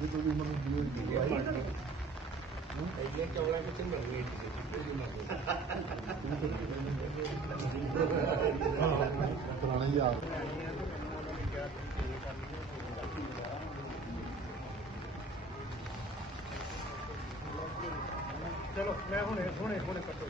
ਜੀ ਤੁਹਾਡੀ ਉਮਰ ਹੁੰਦੀ ਹੋਈ ਹੈ ਪਹਿਲੇ ਚੌਲਾਂ ਕਿੱਥੇ ਮਿਲਣੀ ਪੁਰਾਣੇ ਯਾਰ ਚਲੋ ਮੈਂ ਹੁਣੇ ਹੁਣੇ ਹੁਣੇ ਕੱਟੋ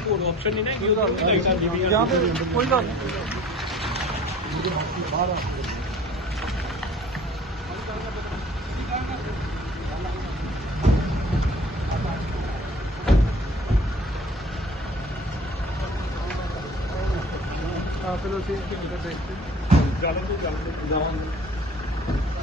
ਕੋਡ ਆਪਸ਼ਨ ਨਹੀਂ ਨਾ ਕਿ ਉਹਦਾ ਲਾਈਟਾਂ ਜਿਹੀਆਂ ਕੋਈ ਗੱਲ ਆ ਫਿਰ ਅਸੀਂ ਇੱਕ ਅੰਦਰ ਦੇਖਦੇ ਗੱਲ ਤੋਂ ਗੱਲ ਤੋਂ ਜੀ ਤੁਹਾਡੀ ਉਮਰ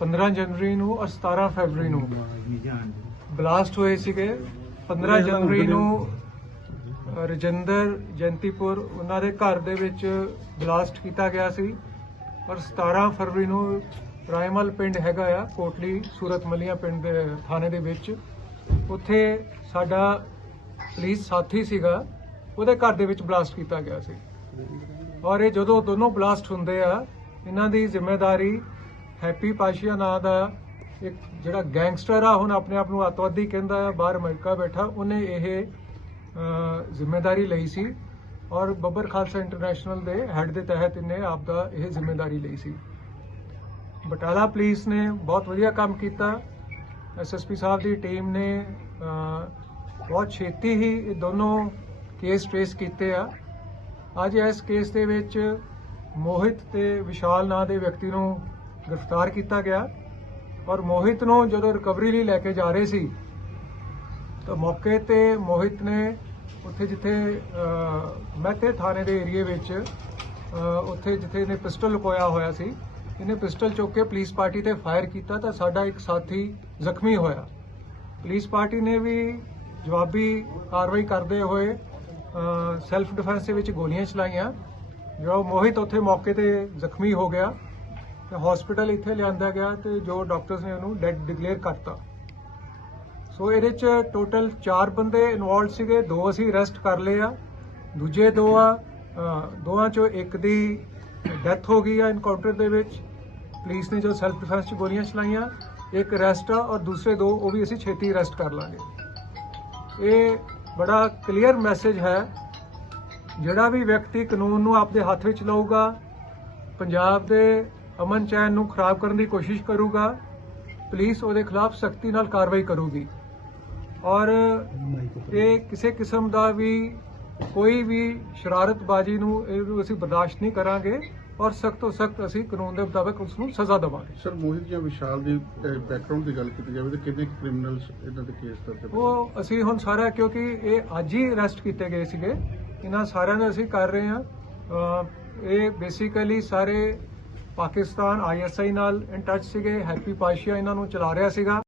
15 ਜਨਵਰੀ ਨੂੰ ਔਰ 17 ਫਰਵਰੀ ਨੂੰ। ਬਲਾਸਟ ਹੋਏ ਸੀਗੇ। 15 ਜਨਵਰੀ ਨੂੰ ਰਜਿੰਦਰ ਜੈਂਤੀਪੁਰ, ਉਹਨਾਂ ਦੇ ਘਰ ਦੇ ਵਿੱਚ ਬਲਾਸਟ ਕੀਤਾ ਗਿਆ ਸੀ। ਔਰ 17 ਫਰਵਰੀ ਨੂੰ ਰਾਇਮਲ ਪਿੰਡ ਹੈਗਾ ਆ, ਕੋਟਲੀ ਸੂਰਤ ਮਲੀਆਂ ਪਿੰਡ ਦੇ ਥਾਣੇ ਦੇ ਵਿੱਚ। ਉੱਥੇ ਸਾਡਾ ਪੁਲਿਸ ਸਾਥੀ ਸੀਗਾ, ਉਹਦੇ ਘਰ ਦੇ ਵਿੱਚ ਬਲਾਸਟ ਕੀਤਾ ਗਿਆ ਸੀ। ਔਰ ਇਹ ਜਦੋਂ ਦੋਨੋਂ ਬਲਾਸਟ ਹੁੰਦੇ ਆ, ਇਹਨਾਂ ਦੀ ਜ਼ਿੰਮੇਵਾਰੀ ਹੈਪੀ ਪਾਸ਼ੀਆ ਨਾਂ ਦਾ ਇੱਕ ਜਿਹੜਾ ਗੈਂਗਸਟਰ ਆ ਹੁਣ ਆਪਣੇ ਆਪ ਨੂੰ ਅੱਤਵਾਦੀ ਕਹਿੰਦਾ ਆ ਬਾਹਰ ਅਮਰੀਕਾ ਬੈਠਾ ਉਹਨੇ ਇਹ ਅ, ਜ਼ਿੰਮੇਵਾਰੀ ਲਈ ਸੀ ਔਰ ਬੱਬਰ ਖਾਲਸਾ ਇੰਟਰਨੈਸ਼ਨਲ ਦੇ ਹੈੱਡ ਦੇ ਤਹਿਤ ਇਹਨੇ ਆਪ ਦਾ ਇਹ ਜ਼ਿੰਮੇਵਾਰੀ ਲਈ ਸੀ। ਬਟਾਲਾ ਪੁਲਿਸ ਨੇ ਬਹੁਤ ਵਧੀਆ ਕੰਮ ਕੀਤਾ। ਐਸਐਸਪੀ ਸਾਹਿਬ ਦੀ ਟੀਮ ਨੇ ਬਹੁਤ ਛੇਤੀ ਹੀ ਇਹ ਦੋਨੋਂ ਕੇਸ ਟ੍ਰੇਸ ਕੀਤੇ ਆ। ਅੱਜ ਇਸ ਕੇਸ ਦੇ ਵਿੱਚ ਮੋਹਿਤ ਤੇ ਵਿਸ਼ਾਲ ਨਾਂ ਦੇ ਵਿਅਕਤੀ ਨੂੰ ਗ੍ਰਿਫਤਾਰ ਕੀਤਾ ਗਿਆ। ਔਰ ਮੋਹਿਤ ਨੂੰ ਜਦੋਂ ਰਿਕਵਰੀ ਲਈ ਲੈ ਕੇ ਜਾ ਰਹੇ ਸੀ, ਤਾਂ ਮੌਕੇ ਤੇ ਮੋਹਿਤ ਨੇ ਉੱਥੇ ਜਿੱਥੇ ਮਹਿਤੇ ਥਾਣੇ ਦੇ ਏਰੀਏ ਵਿੱਚ ਉੱਥੇ ਜਿੱਥੇ ਇਹਨੇ ਪਿਸਟਲ ਲੁਕੋਇਆ ਹੋਇਆ ਸੀ, ਇਹਨੇ ਪਿਸਟਲ ਚੁੱਕ ਕੇ ਪੁਲਿਸ ਪਾਰਟੀ ਤੇ ਫਾਇਰ ਕੀਤਾ ਤਾਂ ਸਾਡਾ ਇੱਕ ਸਾਥੀ ਜ਼ਖਮੀ ਹੋਇਆ। ਪੁਲਿਸ ਪਾਰਟੀ ਨੇ ਵੀ ਜਵਾਬੀ ਕਾਰਵਾਈ ਕਰਦੇ ਹੋਏ ਸੈਲਫ ਡਿਫੈਂਸ ਦੇ ਵਿੱਚ ਗੋਲੀਆਂ ਚਲਾਈਆਂ। ਜੋ ਮੋਹਿਤ ਉੱਥੇ ਮੌਕੇ ਤੇ ਜ਼ਖਮੀ ਹੋ ਗਿਆ। ਤੇ ਹਸਪੀਟਲ ਇੱਥੇ ਲਿਆਂਦਾ ਗਿਆ ਤੇ ਜੋ ਡਾਕਟਰਸ ਨੇ ਉਹਨੂੰ ਡੈਡ ਡਿਕਲੇਅਰ ਕਰਤਾ। ਸੋ ਇਹਦੇ ਚ ਟੋਟਲ 4 ਬੰਦੇ ਇਨਵੋਲਡ ਸੀਗੇ ਦੋ ਅਸੀਂ ਅਰੈਸਟ ਕਰ ਲਏ ਆ ਦੂਜੇ ਦੋ ਆ ਅ, ਦੋਵਾਂ ਚੋਂ ਇੱਕ ਦੀ ਡੈਥ ਹੋ ਗਈ ਆ ਇਨਕਾਊਂਟਰ ਦੇ ਵਿੱਚ। ਪੁਲਿਸ ਨੇ ਜੋ ਸੈਲਫ ਡਿਫੈਂਸ ਚ ਗੋਲੀਆਂ ਚਲਾਈਆਂ ਇੱਕ ਅਰੈਸਟ ਆ ਔਰ ਦੂਸਰੇ ਦੋ ਉਹ ਵੀ ਅਸੀਂ ਛੇਤੀ ਅਰੈਸਟ ਕਰ ਲਾਂਗੇ। ਇਹ ਬੜਾ ਕਲੀਅਰ ਮੈਸੇਜ ਹੈ। ਜਿਹੜਾ ਵੀ ਵਿਅਕਤੀ ਕਾਨੂੰਨ ਨੂੰ ਆਪਦੇ ਹੱਥ ਵਿੱਚ ਲਊਗਾ ਪੰਜਾਬ ਦੇ ਅਮਨ ਚੈਨ ਨੂੰ ਖਰਾਬ ਕਰਨ ਦੀ ਕੋਸ਼ਿਸ਼ ਕਰੂਗਾ ਪੁਲਿਸ ਉਹਦੇ ਖਿਲਾਫ ਸਖਤੀ ਨਾਲ ਕਾਰਵਾਈ ਕਰੂਗੀ। ਔਰ ਇਹ ਕਿਸੇ ਕਿਸਮ ਦਾ ਵੀ ਕੋਈ ਵੀ ਸ਼ਰਾਰਤਬਾਜ਼ੀ ਨੂੰ ਇਹਨੂੰ ਅਸੀਂ ਬਰਦਾਸ਼ਤ ਨਹੀਂ ਕਰਾਂਗੇ ਔਰ ਸਖਤ ਤੋਂ ਸਖਤ ਅਸੀਂ ਕਾਨੂੰਨ ਦੇ ਮੁਤਾਬਕ ਉਸ ਨੂੰ ਸਜ਼ਾ ਦੇਵਾਂਗੇ। ਸਰ ਮੋਹਿਤ ਜਾਂ ਵਿਸ਼ਾਲ ਦੀ ਬੈਕਗ੍ਰਾਉਂਡ ਦੀ ਗੱਲ ਕੀਤੀ ਜਾਵੇ ਤਾਂ ਕਿੰਨੇ ਕ੍ਰਿਮੀਨਲਸ ਇਹਨਾਂ ਦੇ ਕੇਸ ਦਰਜ ਉਹ ਅਸੀਂ ਹੁਣ ਸਾਰਾ ਕਿਉਂਕਿ ਇਹ ਅੱਜ ਹੀ ਅਰੈਸਟ ਕੀਤੇ ਗਏ ਸੀਗੇ। ਇਹਨਾਂ ਸਾਰਿਆਂ ਦਾ ਅਸੀਂ ਕਰ ਰਹੇ ਹਾਂ। ਇਹ ਬੇਸਿਕਲੀ ਸਾਰੇ ਪਾਕਿਸਤਾਨ ਆਈਐਸਆਈ ਨਾਲ ਇਨ ਟੱਚ ਸੀਗੇ ਹੈਪੀ ਪਾਸ਼ੀਆ ਇਹਨਾਂ ਨੂੰ ਚਲਾ ਰਿਹਾ ਸੀਗਾ।